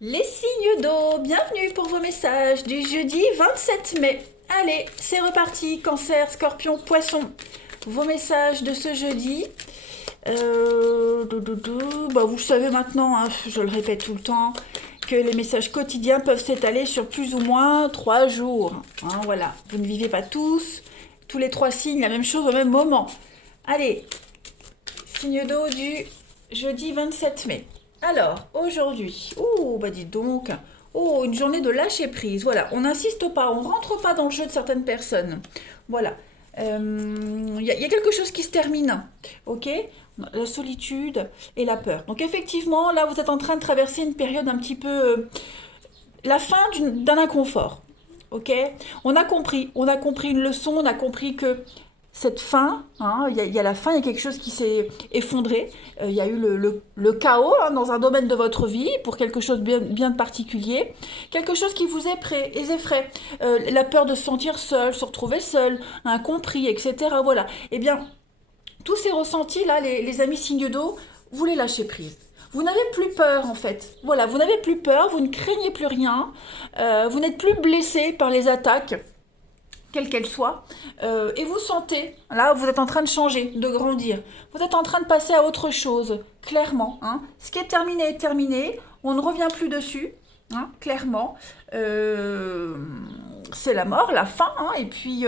Les signes d'eau, bienvenue pour vos messages du jeudi 27 mai. Allez, c'est reparti, cancer, scorpion, poisson. Vos messages de ce jeudi. Vous savez maintenant, hein, je le répète tout le temps, que les messages quotidiens peuvent s'étaler sur plus ou moins 3 jours. Hein, voilà, vous ne vivez pas tous les 3 signes, la même chose au même moment. Allez, signe d'eau du jeudi 27 mai. Alors, aujourd'hui, dites donc, une journée de lâcher prise. Voilà, on n'insiste pas, on rentre pas dans le jeu de certaines personnes. Voilà, y a quelque chose qui se termine, ok? La solitude et la peur. Donc effectivement, là, vous êtes en train de traverser une période un petit peu, la fin d'un inconfort, ok? On a compris une leçon, on a compris que cette fin, hein, y a la fin, il y a quelque chose qui s'est effondré, il y a eu le chaos hein, dans un domaine de votre vie, pour quelque chose bien de particulier, quelque chose qui vous effraie, la peur de se sentir seul, se retrouver seul, incompris, etc. Voilà. Eh bien, tous ces ressentis-là, les amis signes d'eau, vous les lâchez prise. Vous n'avez plus peur en fait. Voilà, vous n'avez plus peur, vous ne craignez plus rien, vous n'êtes plus blessé par les attaques quelle qu'elle soit, et vous sentez, là vous êtes en train de changer, de grandir, vous êtes en train de passer à autre chose, clairement. Hein. Ce qui est terminé, on ne revient plus dessus, hein, clairement. C'est la mort, la fin, hein, et puis y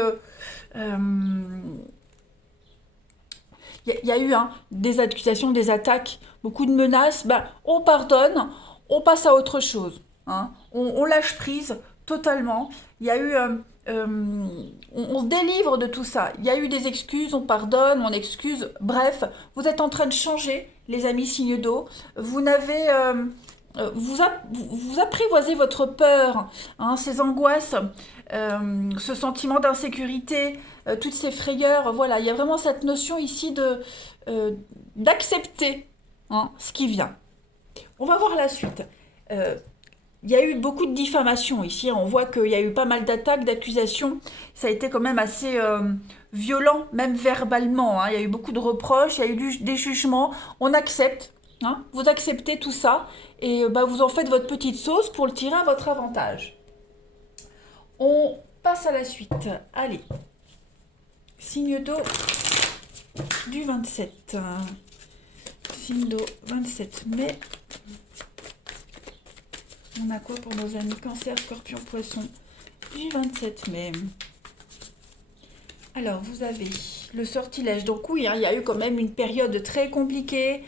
a eu hein, des accusations, des attaques, beaucoup de menaces, on pardonne, on passe à autre chose. Hein. On lâche prise totalement. Il y a eu... on se délivre de tout ça. Il y a eu des excuses, on pardonne, on excuse. Bref, vous êtes en train de changer, les amis signes d'eau. Vous n'avez... vous apprivoisez votre peur, hein, ces angoisses, ce sentiment d'insécurité, toutes ces frayeurs. Voilà, il y a vraiment cette notion ici d'accepter hein, ce qui vient. On va voir la suite. Il y a eu beaucoup de diffamations ici. On voit qu'il y a eu pas mal d'attaques, d'accusations. Ça a été quand même assez violent, même verbalement. Hein. Il y a eu beaucoup de reproches, il y a eu des jugements. On accepte. Hein. Vous acceptez tout ça et vous en faites votre petite sauce pour le tirer à votre avantage. On passe à la suite. Allez. Signe d'eau du 27. Signe d'eau 27 mai. On a quoi pour nos amis cancer, scorpion, poisson du 27 mai? Alors, vous avez le sortilège. Donc oui, hein, il y a eu quand même une période très compliquée,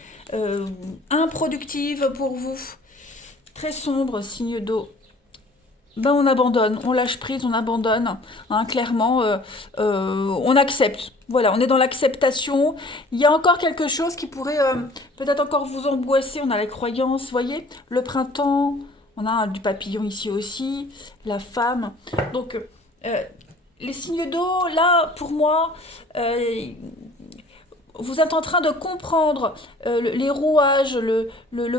improductive pour vous. Très sombre, signe d'eau. On abandonne, on lâche prise, on abandonne. Hein, clairement, on accepte. Voilà, on est dans l'acceptation. Il y a encore quelque chose qui pourrait peut-être encore vous angoisser. On a la croyance, vous voyez, le printemps. On a du papillon ici aussi, la femme. Donc, les signes d'eau, là, pour moi, vous êtes en train de comprendre les rouages, le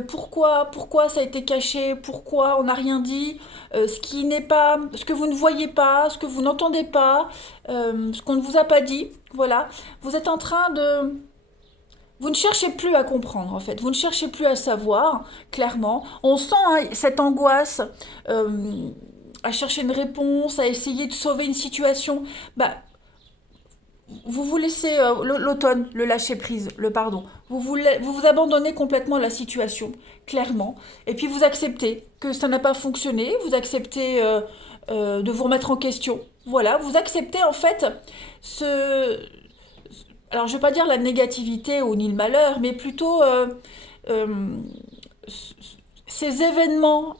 pourquoi ça a été caché, pourquoi on n'a rien dit, ce qui n'est pas, ce que vous ne voyez pas, ce que vous n'entendez pas, ce qu'on ne vous a pas dit. Voilà, vous êtes en train de vous ne cherchez plus à comprendre en fait, vous ne cherchez plus à savoir, clairement. On sent hein, cette angoisse à chercher une réponse, à essayer de sauver une situation. Vous vous laissez l'automne, le lâcher prise, le pardon. Vous abandonnez complètement la situation, clairement. Et puis vous acceptez que ça n'a pas fonctionné, vous acceptez de vous remettre en question. Voilà, vous acceptez en fait ce, alors je ne vais pas dire la négativité ou ni le malheur, mais plutôt euh, ces événements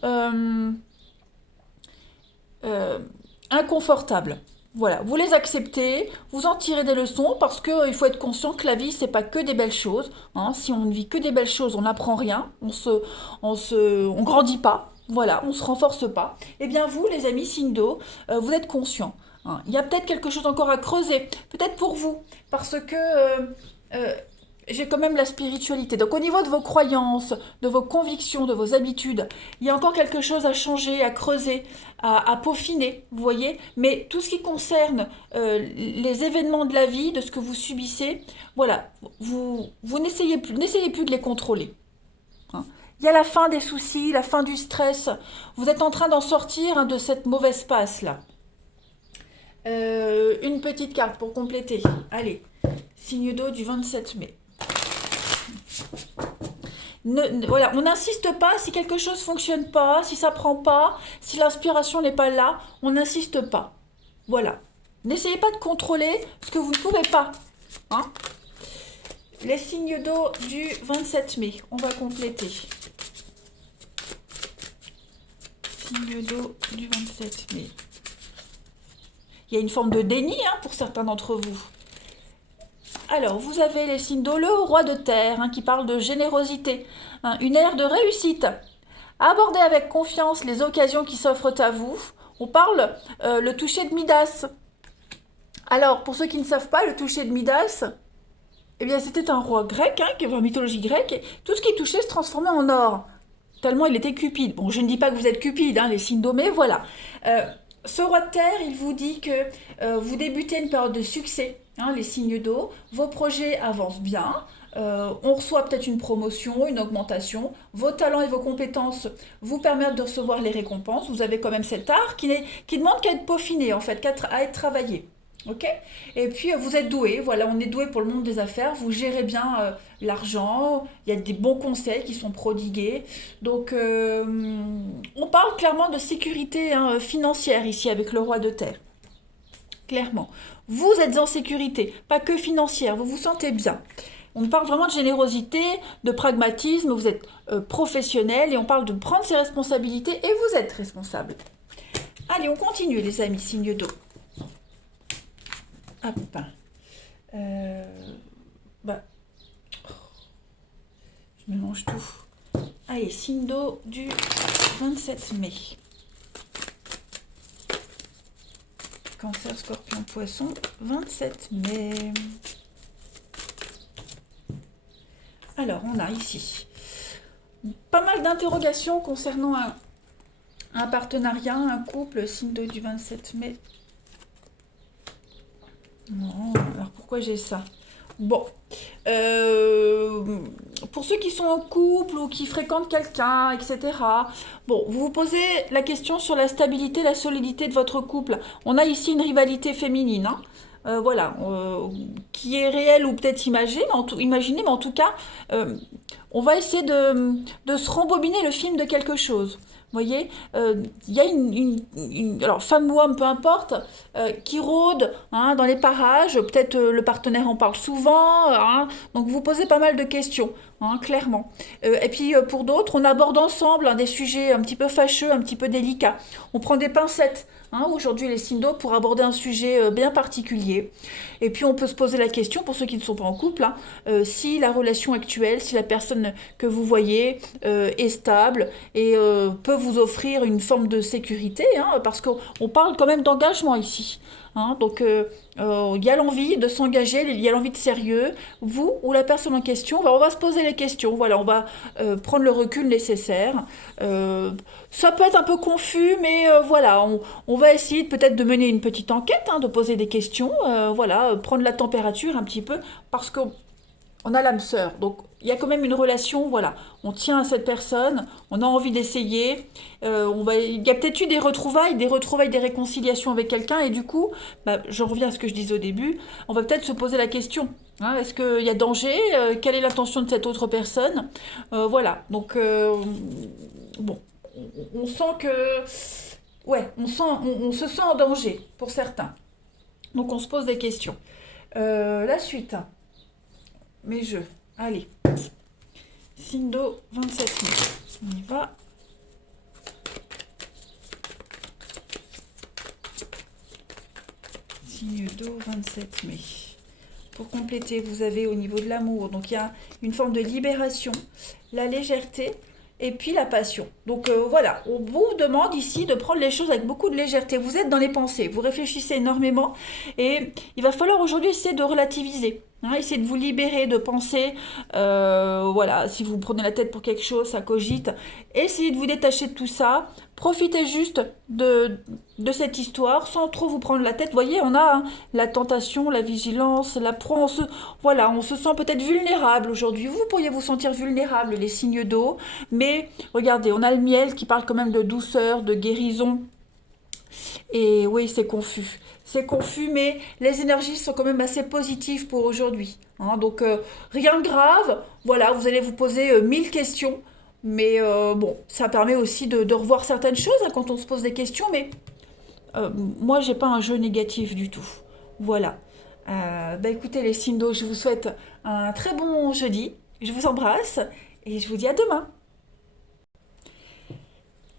inconfortables. Voilà, vous les acceptez, vous en tirez des leçons parce qu'il faut être conscient que la vie c'est pas que des belles choses. Hein. Si on ne vit que des belles choses, on n'apprend rien, on grandit pas. Voilà, on se renforce pas. Eh bien vous, les amis signes d'eau, vous êtes conscients. Hein. Il y a peut-être quelque chose encore à creuser, peut-être pour vous, parce que euh, j'ai quand même la spiritualité. Donc au niveau de vos croyances, de vos convictions, de vos habitudes, il y a encore quelque chose à changer, à creuser, à peaufiner, vous voyez. Mais tout ce qui concerne les événements de la vie, de ce que vous subissez, voilà, vous n'essayez plus de les contrôler. Hein. Il y a la fin des soucis, la fin du stress. Vous êtes en train d'en sortir hein, de cette mauvaise passe-là. Une petite carte pour compléter. Allez, signe d'eau du 27 mai. Voilà, on n'insiste pas si quelque chose ne fonctionne pas, si ça prend pas, si l'inspiration n'est pas là, on n'insiste pas. Voilà. N'essayez pas de contrôler ce que vous ne pouvez pas. Hein? Les signes d'eau du 27 mai, on va compléter. Signe d'eau du 27 mai. Il y a une forme de déni hein, pour certains d'entre vous. Alors, vous avez les signes d'eau, le roi de terre, hein, qui parle de générosité, hein, une ère de réussite. Abordez avec confiance les occasions qui s'offrent à vous. On parle le toucher de Midas. Alors, pour ceux qui ne savent pas, le toucher de Midas, eh bien, c'était un roi grec, hein, qui est dans la mythologie grecque, et tout ce qui touchait se transformait en or, tellement il était cupide. Bon, je ne dis pas que vous êtes cupide, hein, les signes d'eau, mais voilà. Ce roi de terre, il vous dit que vous débutez une période de succès, hein, les signes d'eau, vos projets avancent bien, on reçoit peut-être une promotion, une augmentation, vos talents et vos compétences vous permettent de recevoir les récompenses, vous avez quand même cet art qui demande qu'à être peaufiné en fait, à être travaillé. Ok. Et puis vous êtes doué, voilà, on est doué pour le monde des affaires, vous gérez bien l'argent, il y a des bons conseils qui sont prodigués. Donc on parle clairement de sécurité hein, financière ici avec le roi de terre. Clairement. Vous êtes en sécurité, pas que financière, vous vous sentez bien. On parle vraiment de générosité, de pragmatisme, vous êtes professionnel et on parle de prendre ses responsabilités et vous êtes responsable. Allez, on continue les amis, signe d'eau. Hop. Je mélange tout. Allez, signe d'eau du 27 mai. Cancer, Scorpion, Poisson, 27 mai. Alors, on a ici pas mal d'interrogations concernant un partenariat, un couple, signe d'eau du 27 mai. Non, alors pourquoi j'ai ça? Bon, pour ceux qui sont en couple ou qui fréquentent quelqu'un, etc. Bon, vous vous posez la question sur la stabilité, la solidité de votre couple. On a ici une rivalité féminine, hein. Voilà, qui est réelle ou peut-être imaginée, mais en tout cas, on va essayer de se rembobiner le film de quelque chose. Vous voyez, il y a alors femme ou homme, peu importe, qui rôde hein, dans les parages. Peut-être le partenaire en parle souvent. Hein, donc vous posez pas mal de questions, hein, clairement. Et puis pour d'autres, on aborde ensemble hein, des sujets un petit peu fâcheux, un petit peu délicats. On prend des pincettes. Hein, aujourd'hui, les signes d'eau pour aborder un sujet bien particulier. Et puis on peut se poser la question, pour ceux qui ne sont pas en couple, hein, si la relation actuelle, si la personne que vous voyez est stable et peut vous offrir une forme de sécurité, hein, parce qu'on parle quand même d'engagement ici. Hein, donc il y a l'envie de s'engager, il y a l'envie de sérieux. Vous ou la personne en question, on va se poser les questions. Voilà, on va prendre le recul nécessaire. Ça peut être un peu confus, mais voilà, on va essayer peut-être de mener une petite enquête, hein, de poser des questions, voilà, prendre la température un petit peu, parce qu'on a l'âme sœur. Donc il y a quand même une relation, voilà, on tient à cette personne, on a envie d'essayer, il y a peut-être eu des retrouvailles, des réconciliations avec quelqu'un, et du coup, je reviens à ce que je disais au début, on va peut-être se poser la question, hein, est-ce qu'il y a danger, quelle est l'intention de cette autre personne, voilà, donc, bon, on sent que, ouais, on se sent en danger, pour certains, donc on se pose des questions. La suite, mes jeux, allez. Signe d'eau, 27 mai. On y va. Signe d'eau, 27 mai. Pour compléter, vous avez au niveau de l'amour, donc il y a une forme de libération, la légèreté et puis la passion. Donc voilà, on vous demande ici de prendre les choses avec beaucoup de légèreté. Vous êtes dans les pensées, vous réfléchissez énormément et il va falloir aujourd'hui essayer de relativiser. Hein, essayez de vous libérer de penser, voilà, si vous prenez la tête pour quelque chose, ça cogite. Essayez de vous détacher de tout ça. Profitez juste de cette histoire sans trop vous prendre la tête. Vous voyez, on a hein, la tentation, la vigilance, la proie. Voilà, on se sent peut-être vulnérable aujourd'hui. Vous pourriez vous sentir vulnérable, les signes d'eau. Mais regardez, on a le miel qui parle quand même de douceur, de guérison. Et oui, c'est confus. C'est confus, mais les énergies sont quand même assez positives pour aujourd'hui. Hein. Donc, rien de grave. Voilà, vous allez vous poser 1000 questions. Mais bon, ça permet aussi de revoir certaines choses hein, quand on se pose des questions. Mais moi, j'ai pas un jeu négatif du tout. Voilà. Bah écoutez, les signes d'eau, je vous souhaite un très bon jeudi. Je vous embrasse et je vous dis à demain.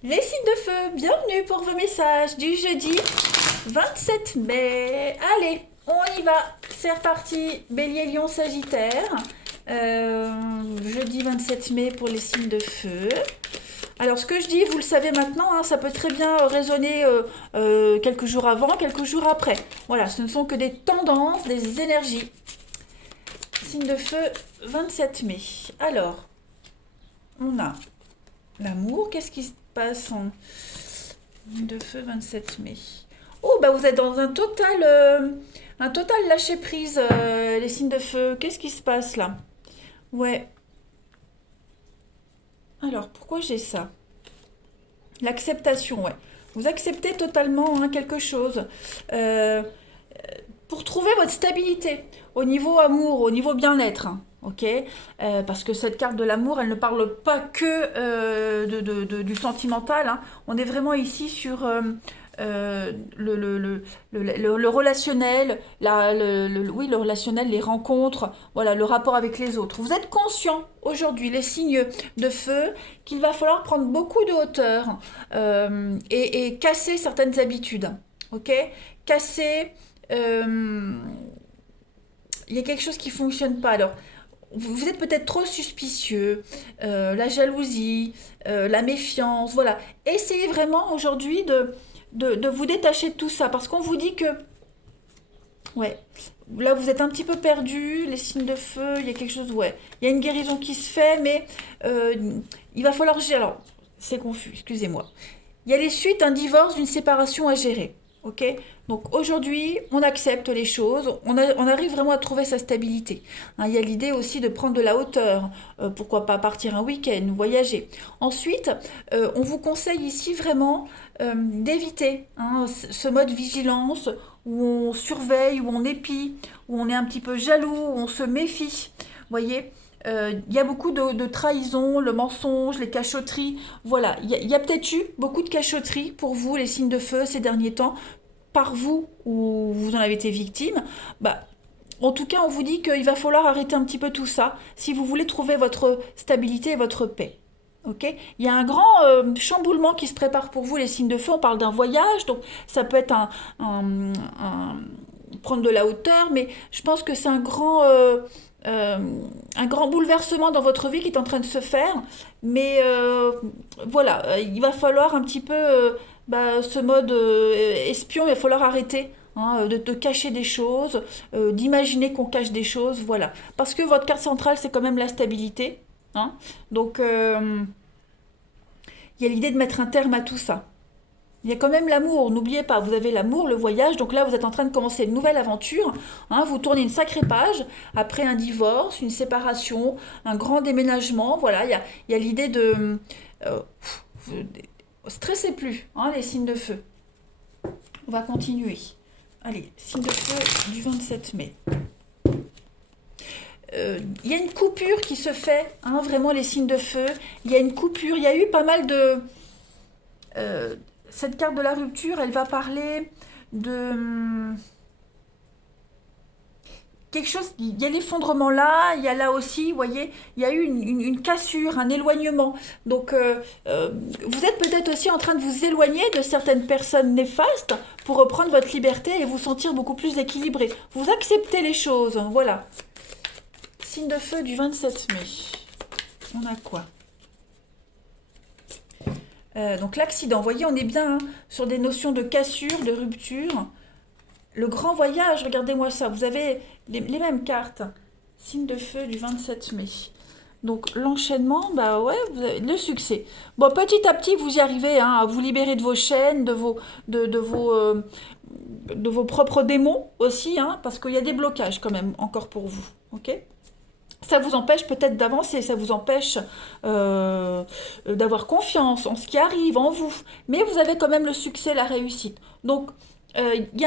Les signes de feu, bienvenue pour vos messages du jeudi 27 mai. Allez, on y va. C'est reparti. Bélier, Lion, Sagittaire. Jeudi 27 mai pour les signes de feu. Alors, ce que je dis, vous le savez maintenant, hein, ça peut très bien résonner quelques jours avant, quelques jours après. Voilà, ce ne sont que des tendances, des énergies. Signe de feu, 27 mai. Alors, on a l'amour. Qu'est-ce qui se passe en signe de feu, 27 mai? Oh, bah vous êtes dans un total lâcher prise, les signes de feu. Qu'est-ce qui se passe là? Ouais. Alors, pourquoi j'ai ça? L'acceptation, ouais. Vous acceptez totalement hein, quelque chose. Euh, pour trouver votre stabilité au niveau amour, au niveau bien-être. Hein, ok. Parce que cette carte de l'amour, elle ne parle pas que du sentimental. Hein. On est vraiment ici sur le relationnel, oui, le relationnel, les rencontres, voilà, le rapport avec les autres. Vous êtes conscient aujourd'hui, les signes de feu, qu'il va falloir prendre beaucoup de hauteur et casser certaines habitudes. Ok. Casser. Il y a quelque chose qui ne fonctionne pas. Alors, vous êtes peut-être trop suspicieux, la jalousie, la méfiance, voilà. Essayez vraiment aujourd'hui de vous détacher de tout ça, parce qu'on vous dit que, ouais, là vous êtes un petit peu perdu, les signes de feu, il y a quelque chose, ouais, il y a une guérison qui se fait, mais euh, il va falloir gérer, alors, c'est confus, excusez-moi. Il y a les suites d'un divorce, d'une séparation à gérer. Ok. Donc aujourd'hui, on accepte les choses, on arrive vraiment à trouver sa stabilité. Hein, il y a l'idée aussi de prendre de la hauteur, pourquoi pas partir un week-end, voyager. Ensuite, on vous conseille ici vraiment d'éviter hein, ce mode vigilance où on surveille, où on épie, où on est un petit peu jaloux, où on se méfie. Vous voyez, il y a beaucoup de trahison, le mensonge, les cachotteries. Voilà, il y a peut-être eu beaucoup de cachotteries pour vous, les signes de feu, ces derniers temps, par vous ou vous en avez été victime. Bah, en tout cas, on vous dit qu'il va falloir arrêter un petit peu tout ça si vous voulez trouver votre stabilité et votre paix. Ok. Il y a un grand chamboulement qui se prépare pour vous, les signes de feu. On parle d'un voyage, donc ça peut être prendre de la hauteur, mais je pense que c'est euh, un grand bouleversement dans votre vie qui est en train de se faire. Mais voilà, il va falloir un petit peu ce mode espion, il va falloir arrêter. Hein, de cacher des choses, d'imaginer qu'on cache des choses, voilà. Parce que votre carte centrale, c'est quand même la stabilité. Hein. Donc, il y a l'idée de mettre un terme à tout ça. Il y a quand même l'amour, n'oubliez pas, vous avez l'amour, le voyage, donc là vous êtes en train de commencer une nouvelle aventure, hein, vous tournez une sacrée page, après un divorce, une séparation, un grand déménagement, voilà, il y a l'idée de... Euh, stressez plus, hein, les signes de feu. On va continuer. Allez, signe de feu du 27 mai. Il y a une coupure qui se fait, hein, vraiment les signes de feu, il y a une coupure, il y a eu pas mal de... cette carte de la rupture, elle va parler de quelque chose, il y a l'effondrement là, il y a là aussi, vous voyez, il y a eu une cassure, un éloignement. Donc, vous êtes peut-être aussi en train de vous éloigner de certaines personnes néfastes pour reprendre votre liberté et vous sentir beaucoup plus équilibré. Vous acceptez les choses, voilà. Signe de feu du 27 mai. On a quoi? Donc l'accident, vous voyez, on est bien hein, sur des notions de cassure, de rupture. Le grand voyage, regardez-moi ça. Vous avez les mêmes cartes. Signe de feu du 27 mai. Donc l'enchaînement, bah ouais, vous avez le succès. Bon, petit à petit, vous y arrivez hein, à vous libérer de vos chaînes, de vos propres démons aussi, hein, parce qu'il y a des blocages quand même encore pour vous. Ok? Ça vous empêche peut-être d'avancer, ça vous empêche d'avoir confiance en ce qui arrive, en vous. Mais vous avez quand même le succès, la réussite. Donc, il y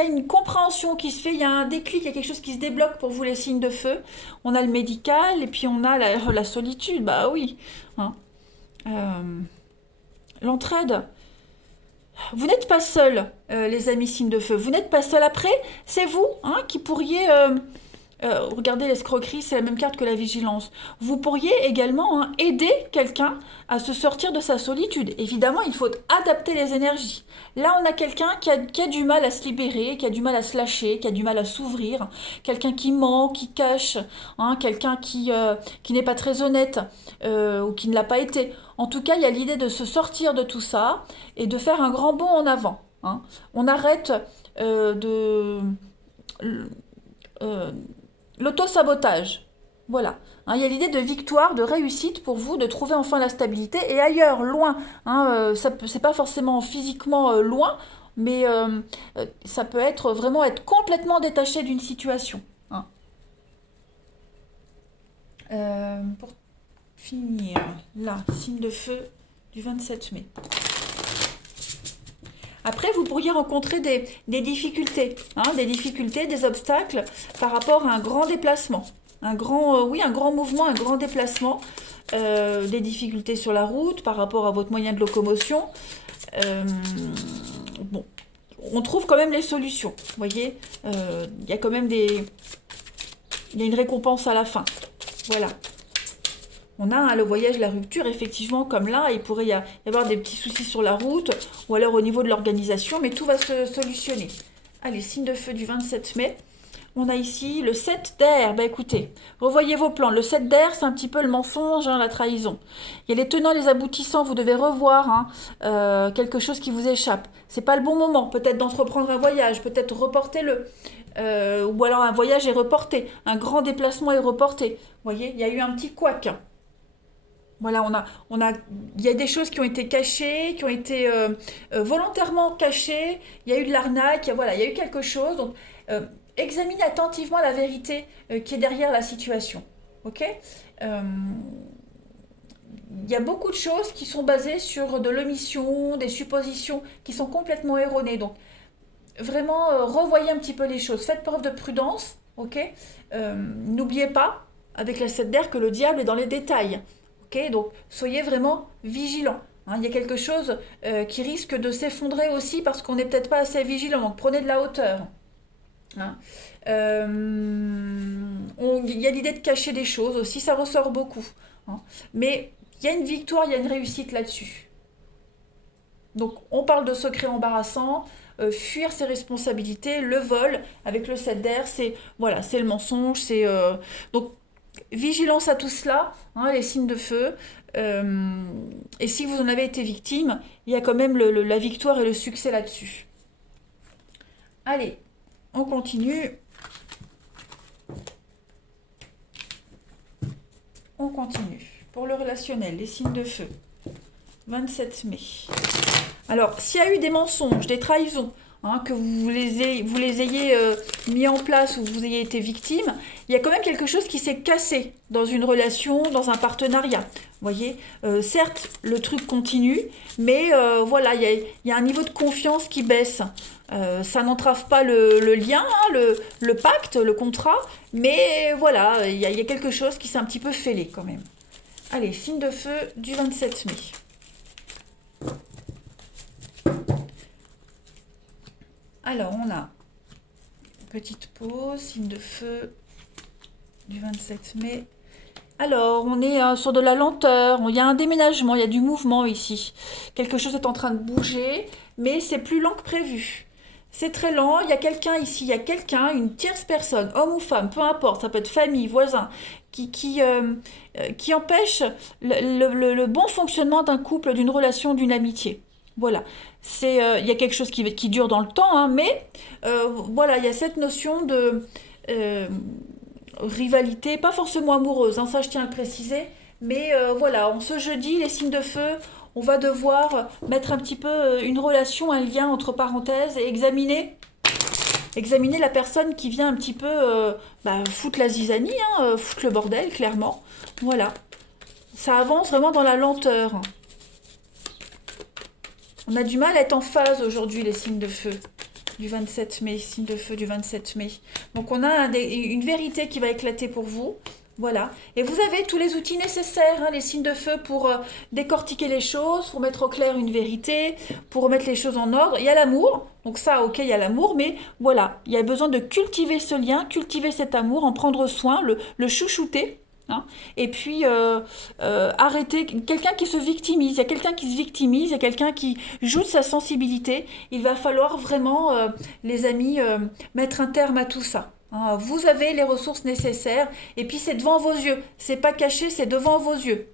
a une compréhension qui se fait, il y a un déclic, il y a quelque chose qui se débloque pour vous, les signes de feu. On a le médical et puis on a la solitude, bah oui. Hein. Euh, L'entraide. Vous n'êtes pas seul, les amis signes de feu. Vous n'êtes pas seul après. C'est vous hein, qui pourriez regardez, l'escroquerie, c'est la même carte que la vigilance. Vous pourriez également hein, aider quelqu'un à se sortir de sa solitude. Évidemment, il faut adapter les énergies. Là, on a quelqu'un qui a du mal à se libérer, qui a du mal à se lâcher, qui a du mal à s'ouvrir, quelqu'un qui ment, qui cache, hein, quelqu'un qui n'est pas très honnête ou qui ne l'a pas été. En tout cas, il y a l'idée de se sortir de tout ça et de faire un grand bond en avant. Hein. On arrête de... euh, l'auto-sabotage. Voilà. Hein, il y a l'idée de victoire, de réussite pour vous, de trouver enfin la stabilité. Et ailleurs, loin, hein, c'est pas forcément physiquement loin, mais ça peut être vraiment être complètement détaché d'une situation. Hein. Pour finir, là, signe de feu du 27 mai. Après, vous pourriez rencontrer des difficultés, hein, des difficultés, des obstacles par rapport à un grand déplacement. Oui, un grand mouvement, un grand déplacement, des difficultés sur la route par rapport à votre moyen de locomotion. Euh, bon, on trouve quand même les solutions, vous voyez. Il y a quand même il y a une récompense à la fin. Voilà. On a hein, le voyage, la rupture, effectivement, comme là, il pourrait y avoir des petits soucis sur la route, ou alors au niveau de l'organisation, mais tout va se solutionner. Allez, signe de feu du 27 mai. On a ici le 7 d'air. Bah écoutez, revoyez vos plans. Le 7 d'air, c'est un petit peu le mensonge, hein, la trahison. Il y a les tenants, les aboutissants, vous devez revoir hein, quelque chose qui vous échappe. C'est pas le bon moment, peut-être d'entreprendre un voyage, peut-être reporter-le. Ou alors un voyage est reporté, un grand déplacement est reporté. Vous voyez, il y a eu un petit couac. Voilà, il y a des choses qui ont été cachées, qui ont été volontairement cachées. Il y a eu de l'arnaque, voilà, il y a eu quelque chose. Donc, examinez attentivement la vérité qui est derrière la situation. Ok. Euh, Il y a beaucoup de choses qui sont basées sur de l'omission, des suppositions qui sont complètement erronées. Donc, vraiment, revoyez un petit peu les choses. Faites preuve de prudence. Ok. N'oubliez pas, avec la 7 d'air, que le diable est dans les détails. Ok, donc soyez vraiment vigilants. Hein. Il y a quelque chose qui risque de s'effondrer aussi parce qu'on n'est peut-être pas assez vigilant. Donc prenez de la hauteur. Hein. Il y a l'idée de cacher des choses aussi, ça ressort beaucoup. Hein. Mais il y a une victoire, il y a une réussite là-dessus. Donc on parle de secrets embarrassants, fuir ses responsabilités, le vol avec le 7 d'air, c'est voilà, c'est le mensonge, donc vigilance à tout cela, hein, les signes de feu. Et si vous en avez été victime, il y a quand même la victoire et le succès là-dessus. Allez, on continue. On continue. Pour le relationnel, les signes de feu. 27 mai. Alors, s'il y a eu des mensonges, des trahisons, hein, que vous les ayez mis en place ou vous ayez été victime, il y a quand même quelque chose qui s'est cassé dans une relation, dans un partenariat. Vous voyez, certes, le truc continue, mais voilà, il y a un niveau de confiance qui baisse. Ça n'entrave pas le lien, hein, le pacte, le contrat, mais voilà, il y a quelque chose qui s'est un petit peu fêlé quand même. Allez, signe de feu du 27 mai. Alors, on a petite pause, signe de feu du 27 mai. Alors, on est sur de la lenteur, il y a un déménagement, il y a du mouvement ici. Quelque chose est en train de bouger, mais c'est plus lent que prévu. C'est très lent, il y a quelqu'un ici, il y a quelqu'un, une tierce personne, homme ou femme, peu importe, ça peut être famille, voisin, qui empêche le bon fonctionnement d'un couple, d'une relation, d'une amitié. Voilà, il y a quelque chose qui dure dans le temps, hein, mais voilà, il y a cette notion de euh, rivalité, pas forcément amoureuse, hein, ça je tiens à le préciser, mais voilà, en ce jeudi, les signes de feu, on va devoir mettre un petit peu une relation, un lien entre parenthèses et examiner la personne qui vient un petit peu foutre la zizanie, hein, foutre le bordel, clairement. Voilà, ça avance vraiment dans la lenteur. On a du mal à être en phase aujourd'hui, les signes de feu du 27 mai, signes de feu du 27 mai. Donc on a une vérité qui va éclater pour vous. Voilà. Et vous avez tous les outils nécessaires, hein, les signes de feu, pour décortiquer les choses, pour mettre au clair une vérité, pour remettre les choses en ordre. Il y a l'amour. Donc ça, ok, il y a l'amour, mais voilà, il y a besoin de cultiver ce lien, cultiver cet amour, en prendre soin, le chouchouter. Hein. Et puis arrêter, quelqu'un qui se victimise, il y a quelqu'un qui se victimise, il y a quelqu'un qui joue de sa sensibilité. Il va falloir vraiment, les amis, mettre un terme à tout ça. Hein. Vous avez les ressources nécessaires et puis c'est devant vos yeux, c'est pas caché, c'est devant vos yeux.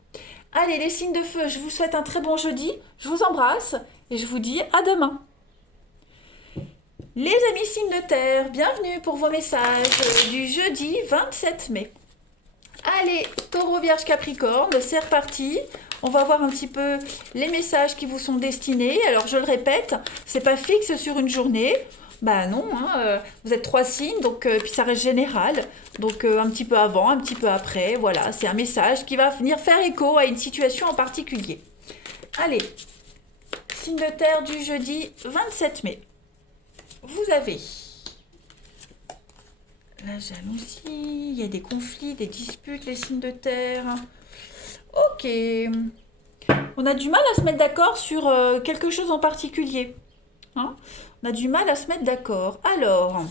Allez, les signes de feu, je vous souhaite un très bon jeudi, je vous embrasse et je vous dis à demain. Les amis signes de terre, bienvenue pour vos messages du jeudi 27 mai. Allez, taureau, vierge, capricorne, c'est reparti. On va voir un petit peu les messages qui vous sont destinés. Alors, je le répète, c'est pas fixe sur une journée. Bah non, hein, vous êtes 3 signes, donc puis ça reste général. Donc, un petit peu avant, un petit peu après. Voilà, c'est un message qui va venir faire écho à une situation en particulier. Allez, signe de terre du jeudi 27 mai. Vous avez la jalousie, il y a des conflits, des disputes, les signes de terre. Ok. On a du mal à se mettre d'accord sur quelque chose en particulier. Hein. On a du mal à se mettre d'accord. Alors,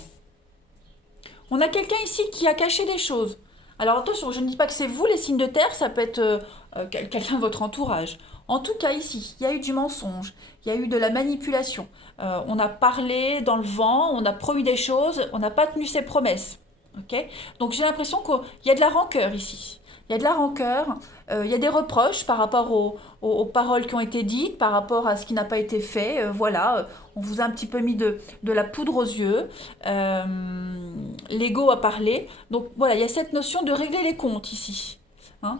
on a quelqu'un ici qui a caché des choses. Alors attention, je ne dis pas que c'est vous les signes de terre, ça peut être quelqu'un de votre entourage. En tout cas ici, il y a eu du mensonge, il y a eu de la manipulation. On a parlé dans le vent, on a promis des choses, on n'a pas tenu ses promesses. Ok. Donc j'ai l'impression qu'il y a de la rancœur ici. Il y a de la rancœur, il y a des reproches par rapport aux paroles qui ont été dites, par rapport à ce qui n'a pas été fait. Voilà, on vous a un petit peu mis de la poudre aux yeux. L'ego a parlé. Donc voilà, il y a cette notion de régler les comptes ici. Hein.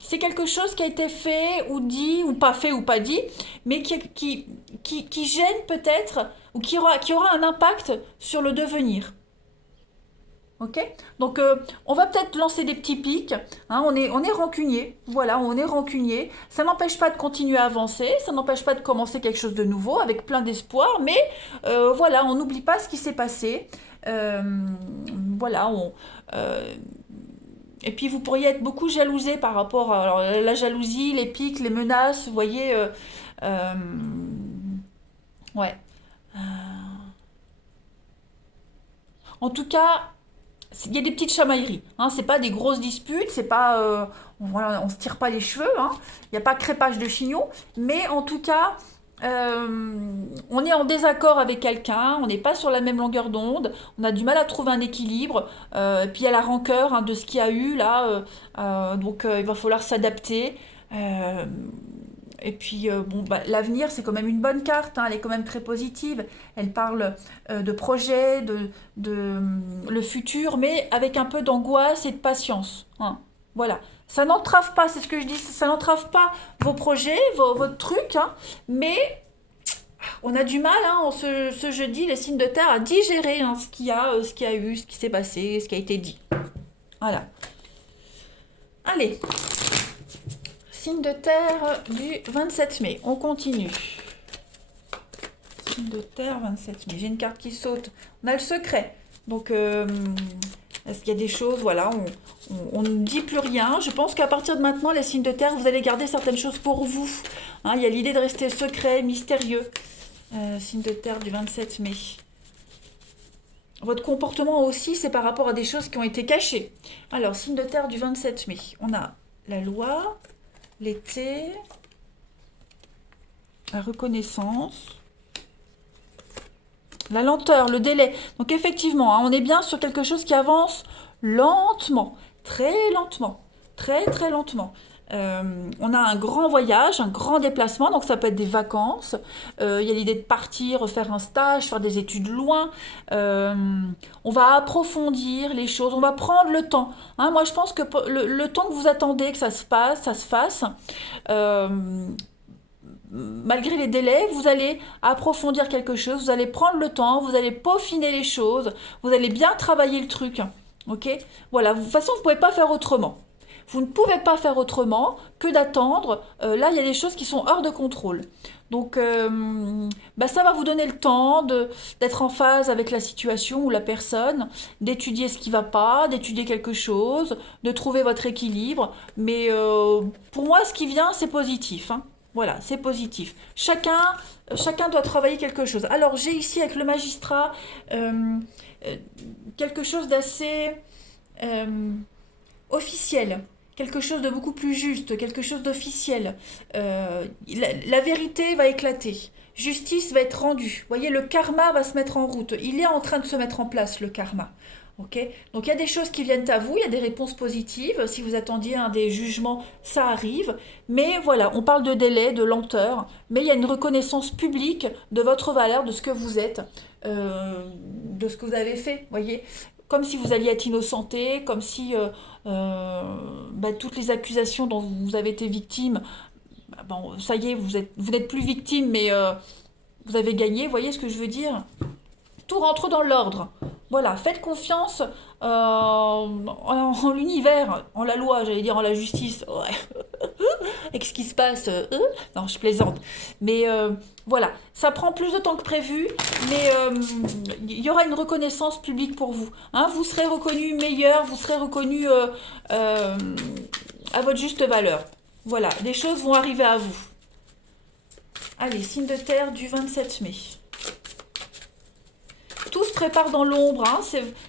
C'est quelque chose qui a été fait ou dit, ou pas dit, mais qui gêne peut-être, ou qui aura un impact sur le devenir. Ok. Donc on va peut-être lancer des petits pics. Hein, on est rancunier. Voilà, on est rancunier. Ça n'empêche pas de continuer à avancer. Ça n'empêche pas de commencer quelque chose de nouveau avec plein d'espoir. Mais voilà, on n'oublie pas ce qui s'est passé. Voilà. Et puis vous pourriez être beaucoup jalousé par rapport à alors, la jalousie, les pics, les menaces. Vous voyez. Euh, ouais. Euh, En tout cas, il y a des petites chamailleries. Hein, c'est pas des grosses disputes, c'est pas, voilà, on se tire pas les cheveux. Hein, il n'y a pas crépage de chignon, mais en tout cas, on est en désaccord avec quelqu'un, on n'est pas sur la même longueur d'onde, on a du mal à trouver un équilibre. Puis il y a la rancœur hein, de ce qu'il y a eu là, donc il va falloir s'adapter. Euh, et puis, bon, bah, l'avenir, c'est quand même une bonne carte, hein, elle est quand même très positive. Elle parle de projets, le futur, mais avec un peu d'angoisse et de patience. Hein. Voilà. Ça n'entrave pas, c'est ce que je dis, ça n'entrave pas vos projets, votre truc, hein, mais on a du mal, hein, ce jeudi, les signes de terre, à digérer hein, ce qu'il y a eu, ce qui s'est passé, ce qui a été dit. Voilà. Allez, signe de terre du 27 mai. On continue. Signe de terre 27 mai. J'ai une carte qui saute. On a le secret. Donc, est-ce qu'il y a des choses, voilà, on ne dit plus rien. Je pense qu'à partir de maintenant, les signes de terre, vous allez garder certaines choses pour vous. Hein, il y a l'idée de rester secret, mystérieux. Signe de terre du 27 mai. Votre comportement aussi, c'est par rapport à des choses qui ont été cachées. Alors, signe de terre du 27 mai. On a la loi, l'été, la reconnaissance, la lenteur, le délai. Donc effectivement, hein, on est bien sur quelque chose qui avance lentement, très lentement, très très lentement. On a un grand voyage, un grand déplacement, donc ça peut être des vacances. Il y a l'idée de partir, faire un stage, faire des études loin. Euh, on va approfondir les choses, on va prendre le temps. Hein, moi, je pense que le temps que vous attendez que ça se passe, ça se fasse. Euh, Malgré les délais, vous allez approfondir quelque chose, vous allez prendre le temps, vous allez peaufiner les choses, vous allez bien travailler le truc. Ok. Voilà, de toute façon, vous ne pouvez pas faire autrement. Vous ne pouvez pas faire autrement que d'attendre. Là, il y a des choses qui sont hors de contrôle. Donc, bah, ça va vous donner le temps d'être en phase avec la situation ou la personne, d'étudier ce qui ne va pas, d'étudier quelque chose, de trouver votre équilibre. Mais pour moi, ce qui vient, c'est positif, hein. Voilà, c'est positif. Chacun doit travailler quelque chose. Alors, j'ai ici avec le magistrat euh, euh, quelque chose d'assez euh, officiel, quelque chose de beaucoup plus juste, quelque chose d'officiel. La vérité va éclater. Justice va être rendue. Vous voyez, le karma va se mettre en route. Il est en train de se mettre en place, le karma. Ok. Donc il y a des choses qui viennent à vous, il y a des réponses positives. Si vous attendiez un des jugements, ça arrive. Mais voilà, on parle de délai, de lenteur, mais il y a une reconnaissance publique de votre valeur, de ce que vous êtes, de ce que vous avez fait. Voyez, comme si vous alliez être innocenté, comme si bah, toutes les accusations dont vous avez été victime, bah, bon, ça y est, vous n'êtes plus victime, mais vous avez gagné. Vous voyez ce que je veux dire? Tout rentre dans l'ordre. Voilà, faites confiance en l'univers, en la loi, j'allais dire en la justice. Ouais. Avec ce qui se passe, non, je plaisante. Mais voilà, ça prend plus de temps que prévu, mais il y aura une reconnaissance publique pour vous. Hein, vous serez reconnu meilleur, vous serez reconnu euh, à votre juste valeur. Voilà, les choses vont arriver à vous. Allez, signe de terre du 27 mai. Tout se prépare dans l'ombre, hein.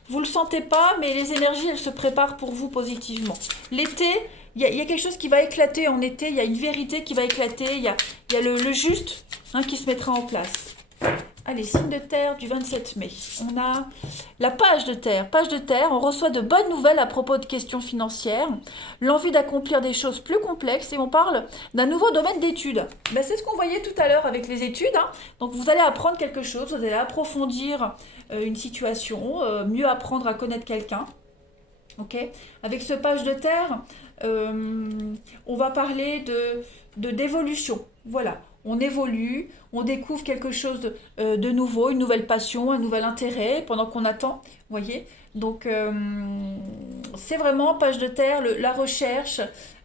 Vous le sentez pas, mais les énergies, elles se préparent pour vous positivement. L'été, il y a quelque chose qui va éclater en été, il y a une vérité qui va éclater, il y a le juste, hein, qui se mettra en place. Allez, signe de terre du 27 mai. On a la page de terre. Page de terre, on reçoit de bonnes nouvelles à propos de questions financières, l'envie d'accomplir des choses plus complexes et on parle d'un nouveau domaine d'études. Ben, c'est ce qu'on voyait tout à l'heure avec les études, hein. Donc vous allez apprendre quelque chose, vous allez approfondir une situation, mieux apprendre à connaître quelqu'un. Ok. Avec ce page de terre, on va parler d'évolution. Voilà. On évolue, on découvre quelque chose de nouveau, une nouvelle passion, un nouvel intérêt pendant qu'on attend. Voyez. Donc c'est vraiment page de terre, la recherche,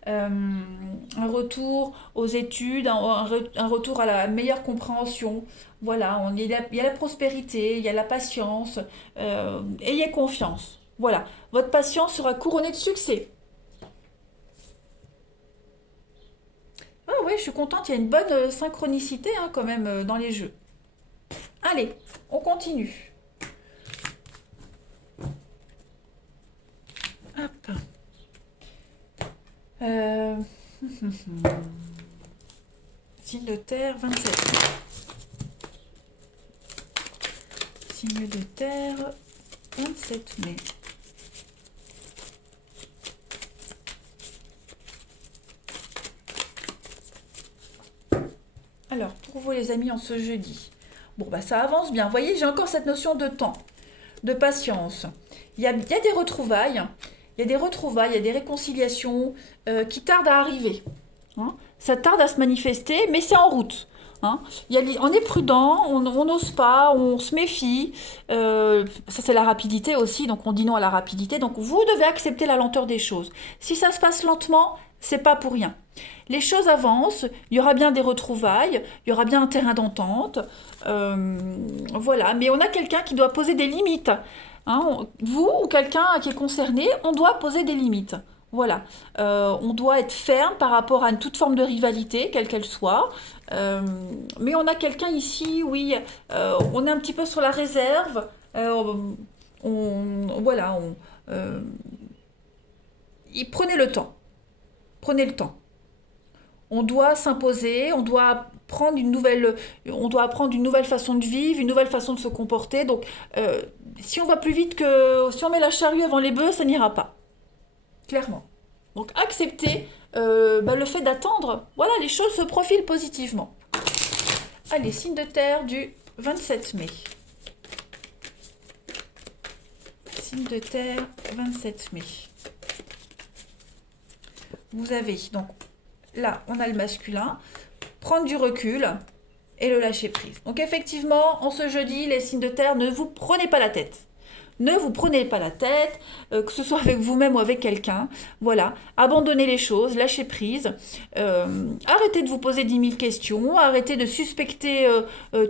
un retour aux études, un retour à la meilleure compréhension. Voilà, il y a la prospérité, il y a la patience. Ayez confiance. Voilà, votre patience sera couronnée de succès. Ah oui, je suis contente, il y a une bonne synchronicité, hein, quand même dans les jeux. Allez, on continue. Hop. Euh, Signe de terre 27. Signe de terre 27 mai. Alors, pour vous les amis, en ce jeudi. Bon, bah ça avance bien. Vous voyez, j'ai encore cette notion de temps, de patience. Il y a des retrouvailles, il y a des réconciliations qui tardent à arriver. Hein. Ça tarde à se manifester, mais c'est en route. Hein. On est prudent, on n'ose pas, on se méfie. Ça, c'est la rapidité aussi, donc on dit non à la rapidité. Donc vous devez accepter la lenteur des choses. Si ça se passe lentement, c'est pas pour rien. Les choses avancent, il y aura bien des retrouvailles, il y aura bien un terrain d'entente. Voilà, mais on a quelqu'un qui doit poser des limites. Hein. Vous ou quelqu'un qui est concerné, on doit poser des limites. Voilà, on doit être ferme par rapport à toute forme de rivalité, quelle qu'elle soit. Euh, mais on a quelqu'un ici, oui, on est un petit peu sur la réserve. Voilà, prenez le temps. Prenez le temps. On doit s'imposer, on doit apprendre une nouvelle façon de vivre, une nouvelle façon de se comporter. Donc, si on va plus vite si on met la charrue avant les bœufs, ça n'ira pas. Clairement. Donc acceptez le fait d'attendre, voilà, les choses se profilent positivement. Allez, signe de terre du 27 mai. Signe de terre, 27 mai. Vous avez, donc, là, on a le masculin. Prendre du recul et le lâcher prise. Donc, effectivement, en ce jeudi, les signes de terre, ne vous prenez pas la tête. Ne vous prenez pas la tête, que ce soit avec vous-même ou avec quelqu'un. Voilà, abandonnez les choses, lâchez prise. Arrêtez de vous poser 10 000 questions, arrêtez de suspecter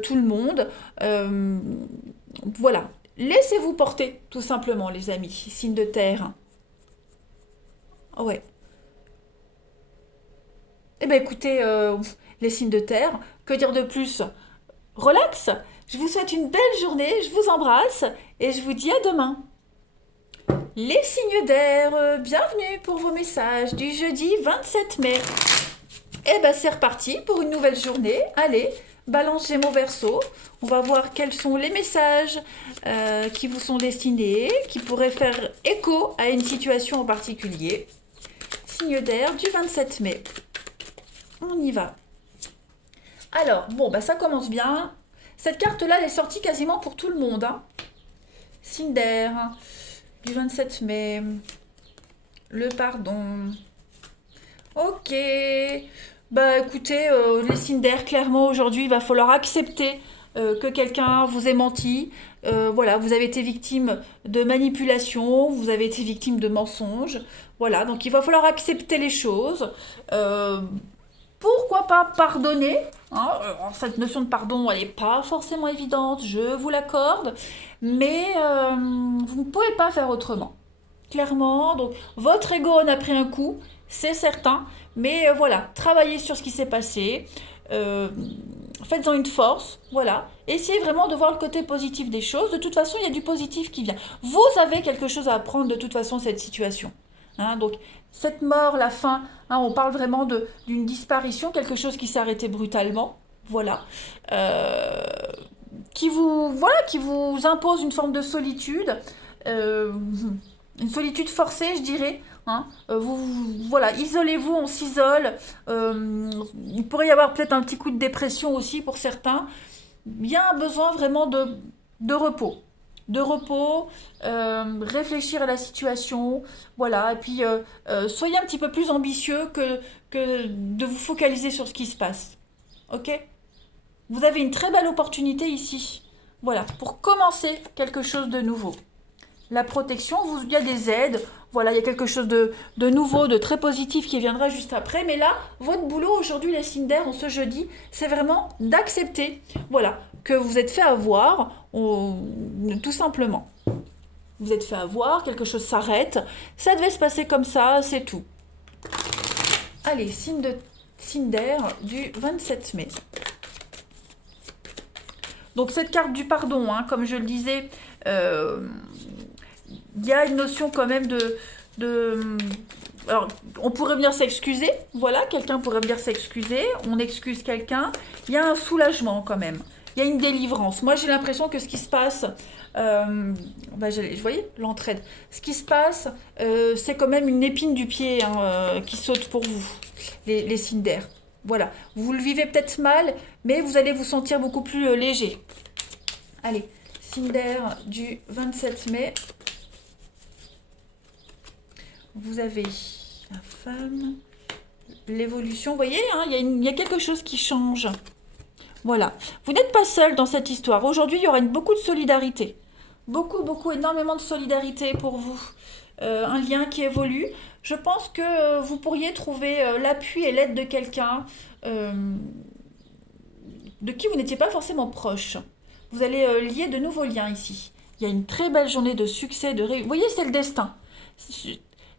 tout le monde. Voilà, laissez-vous porter, tout simplement, les amis, signes de terre. Ouais. Eh bien, écoutez, les signes de terre, que dire de plus? Relax. Je vous souhaite une belle journée, je vous embrasse et je vous dis à demain. Les signes d'air, bienvenue pour vos messages du jeudi 27 mai. Eh ben c'est reparti pour une nouvelle journée. Allez, Balance Gémeaux Verseau. On va voir quels sont les messages qui vous sont destinés, qui pourraient faire écho à une situation en particulier. Signe d'air du 27 mai. On y va. Alors, bon, ça commence bien. Cette carte-là, elle est sortie quasiment pour tout le monde. Hein. Signe d'air, du 27 mai. Le pardon. Ok. Écoutez, les signes d'air, clairement, aujourd'hui, il va falloir accepter que quelqu'un vous ait menti. Voilà, vous avez été victime de manipulation, vous avez été victime de mensonges. Voilà, donc il va falloir accepter les choses. Pourquoi pas pardonner, hein, cette notion de pardon, elle n'est pas forcément évidente, je vous l'accorde, mais vous ne pouvez pas faire autrement. Clairement, donc votre ego en a pris un coup, c'est certain, mais voilà, travaillez sur ce qui s'est passé, faites-en une force, voilà, essayez vraiment de voir le côté positif des choses, de toute façon, il y a du positif qui vient. Vous avez quelque chose à apprendre de toute façon de cette situation. Hein, donc cette mort, la fin, hein, on parle vraiment d'une disparition, quelque chose qui s'est arrêté brutalement, voilà, qui vous impose une forme de solitude, une solitude forcée, je dirais. Hein, voilà, isolez-vous, on s'isole. Il pourrait y avoir peut-être un petit coup de dépression aussi pour certains. Il y a un besoin vraiment de repos. De repos, réfléchir à la situation, voilà, et puis soyez un petit peu plus ambitieux que de vous focaliser sur ce qui se passe. Ok? Vous avez une très belle opportunité ici, voilà, pour commencer quelque chose de nouveau. La protection, il y a des aides, voilà, il y a quelque chose de nouveau, de très positif qui viendra juste après. Mais là, votre boulot aujourd'hui, les signes d'air, en ce jeudi, c'est vraiment d'accepter, voilà, que vous êtes fait avoir, tout simplement. Vous êtes fait avoir, quelque chose s'arrête, ça devait se passer comme ça, c'est tout. Allez, signe d'air du 27 mai. Donc cette carte du pardon, hein, comme je le disais, il y a une notion quand même alors, on pourrait venir s'excuser, voilà, quelqu'un pourrait venir s'excuser, on excuse quelqu'un, il y a un soulagement quand même, il y a une délivrance. Moi j'ai l'impression que ce qui se passe, vous voyez, l'entraide, ce qui se passe, c'est quand même une épine du pied hein, qui saute pour vous, les signes d'air. Voilà, vous le vivez peut-être mal, mais vous allez vous sentir beaucoup plus léger. Allez, signe d'air du 27 mai. Vous avez la femme, l'évolution. Vous voyez, hein, il y a quelque chose qui change. Voilà. Vous n'êtes pas seul dans cette histoire. Aujourd'hui, il y aura beaucoup de solidarité. Énormément de solidarité pour vous. Un lien qui évolue. Je pense que vous pourriez trouver l'appui et l'aide de quelqu'un de qui vous n'étiez pas forcément proche. Vous allez lier de nouveaux liens ici. Il y a une très belle journée de succès, Vous voyez, c'est le destin.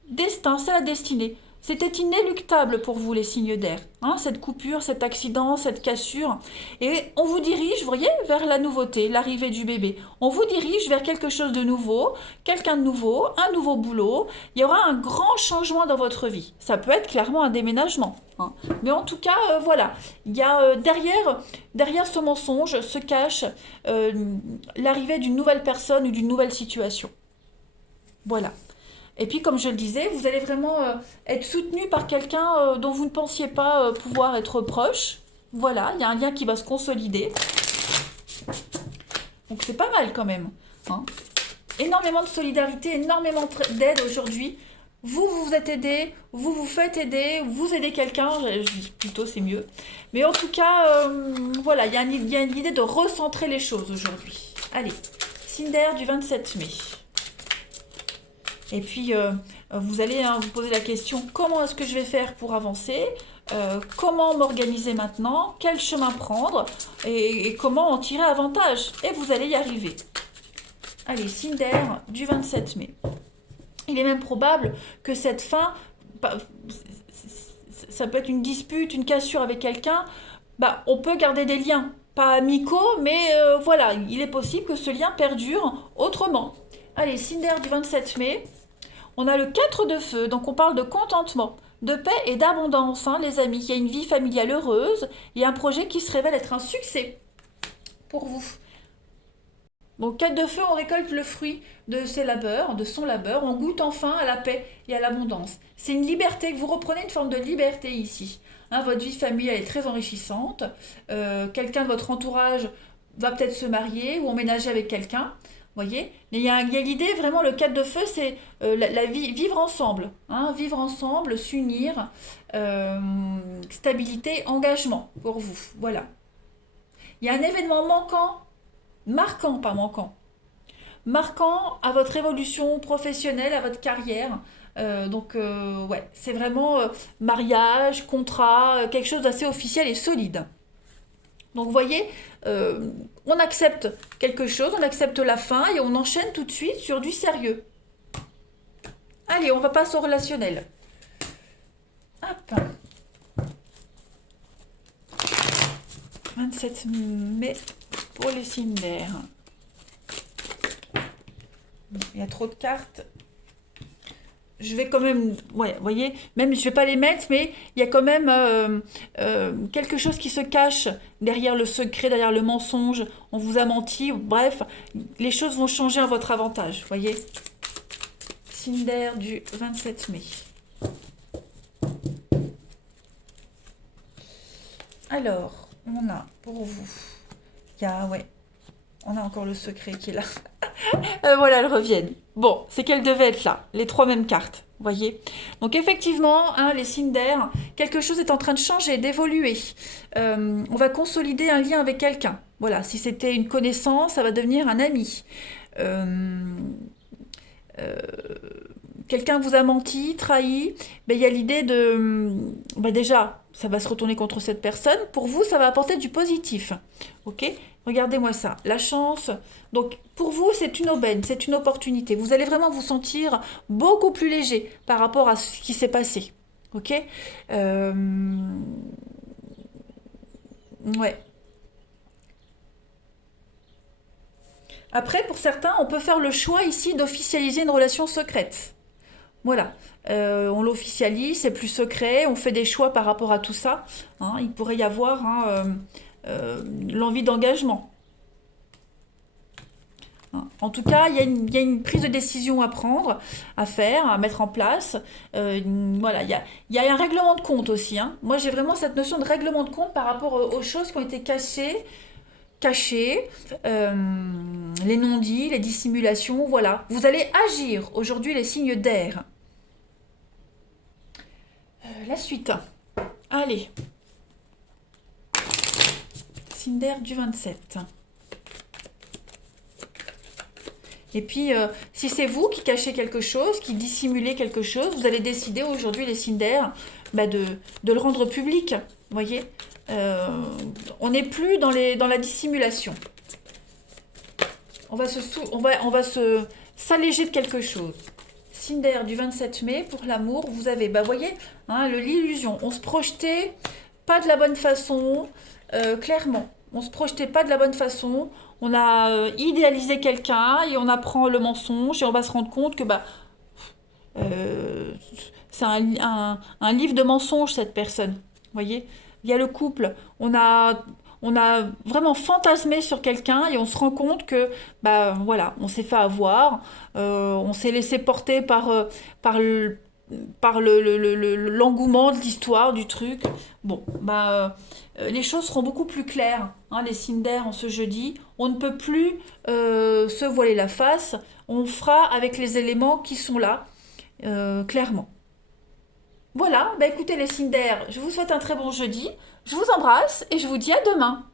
Destin, c'est la destinée. C'était inéluctable pour vous, les signes d'air. Hein, cette coupure, cet accident, cette cassure. Et on vous dirige, vous voyez, vers la nouveauté, l'arrivée du bébé. On vous dirige vers quelque chose de nouveau, quelqu'un de nouveau, un nouveau boulot. Il y aura un grand changement dans votre vie. Ça peut être clairement un déménagement. Hein. Mais en tout cas, voilà. Il y a derrière ce mensonge se cache l'arrivée d'une nouvelle personne ou d'une nouvelle situation. Voilà. Et puis, comme je le disais, vous allez vraiment être soutenu par quelqu'un dont vous ne pensiez pas pouvoir être proche. Voilà, il y a un lien qui va se consolider. Donc c'est pas mal quand même, hein. Énormément de solidarité, énormément d'aide aujourd'hui. Vous vous êtes aidé, vous vous faites aider, vous aidez quelqu'un, plutôt c'est mieux. Mais en tout cas, voilà, il y a l'idée de recentrer les choses aujourd'hui. Allez, Cinder du 27 mai. Et puis, vous allez vous poser la question, comment est-ce que je vais faire pour avancer? Comment m'organiser maintenant? Quel chemin prendre? Et comment en tirer avantage? Et vous allez y arriver. Allez, Cinder du 27 mai. Il est même probable que cette fin, ça peut être une dispute, une cassure avec quelqu'un, on peut garder des liens, pas amicaux, mais voilà, il est possible que ce lien perdure autrement. Allez, Cinder du 27 mai. On a le 4 de feu, donc on parle de contentement, de paix et d'abondance, hein, les amis. Il y a une vie familiale heureuse, il y a un projet qui se révèle être un succès pour vous. Donc 4 de feu, on récolte le fruit de ses labeurs, de son labeur, on goûte enfin à la paix et à l'abondance. C'est une liberté, que vous reprenez une forme de liberté ici. Hein, votre vie familiale est très enrichissante, quelqu'un de votre entourage va peut-être se marier ou emménager avec quelqu'un. Voyez, mais il y a l'idée, vraiment, le 4 de feu, c'est la vie, vivre ensemble. Hein, vivre ensemble, s'unir, stabilité, engagement pour vous. Voilà. Il y a un événement marquant, pas manquant, marquant à votre évolution professionnelle, à votre carrière. Ouais, c'est vraiment mariage, contrat, quelque chose d'assez officiel et solide. Donc, vous voyez, on accepte quelque chose, on accepte la fin et on enchaîne tout de suite sur du sérieux. Allez, on va passer au relationnel. Hop. 27 mai pour les signes d'air. Il y a trop de cartes. Je vais quand même, ouais, vous voyez, même je vais pas les mettre, mais il y a quand même quelque chose qui se cache derrière le secret, derrière le mensonge. On vous a menti, bref, les choses vont changer à votre avantage, vous voyez. Cinder du 27 mai. Alors, on a pour vous, il y a, ouais, on a encore le secret qui est là. Voilà, elles reviennent. Bon, c'est qu'elles devaient être là, les 3 mêmes cartes, vous voyez. Donc effectivement, hein, les signes d'air, quelque chose est en train de changer, d'évoluer. On va consolider un lien avec quelqu'un. Voilà, si c'était une connaissance, ça va devenir un ami. Quelqu'un vous a menti, trahi, il y a l'idée de... déjà, ça va se retourner contre cette personne. Pour vous, ça va apporter du positif. Ok? Regardez-moi ça. La chance. Donc, pour vous, c'est une aubaine, c'est une opportunité. Vous allez vraiment vous sentir beaucoup plus léger par rapport à ce qui s'est passé. Ok? Ouais. Après, pour certains, on peut faire le choix ici d'officialiser une relation secrète. Voilà, on l'officialise, c'est plus secret, on fait des choix par rapport à tout ça, hein. Il pourrait y avoir hein, l'envie d'engagement, hein. En tout cas, il y a une prise de décision à prendre, à faire, à mettre en place. Voilà, il y a un règlement de compte aussi, hein. Moi, j'ai vraiment cette notion de règlement de compte par rapport aux choses qui ont été cachées, les non-dits, les dissimulations, voilà. Vous allez agir aujourd'hui les signes d'air. La suite. Allez. Cinder du 27. Et puis, si c'est vous qui cachez quelque chose, qui dissimulez quelque chose, vous allez décider aujourd'hui, les Cinder, de le rendre public. Vous voyez, on n'est plus dans la dissimulation. On va s'alléger de quelque chose. Cinder du 27 mai, pour l'amour, vous avez, voyez, hein, l'illusion. On se projetait pas de la bonne façon, clairement. On se projetait pas de la bonne façon. On a idéalisé quelqu'un et on apprend le mensonge et on va se rendre compte que c'est un livre de mensonges, cette personne. Vous voyez, il y a le couple. on a vraiment fantasmé sur quelqu'un et on se rend compte que, bah voilà, on s'est fait avoir, on s'est laissé porter par l'engouement de l'histoire, du truc. Bon, bah, les choses seront beaucoup plus claires, hein, les Cinder, en ce jeudi. On ne peut plus se voiler la face. On fera avec les éléments qui sont là, clairement. Voilà, bah écoutez les Cinder, je vous souhaite un très bon jeudi. Je vous embrasse et je vous dis à demain.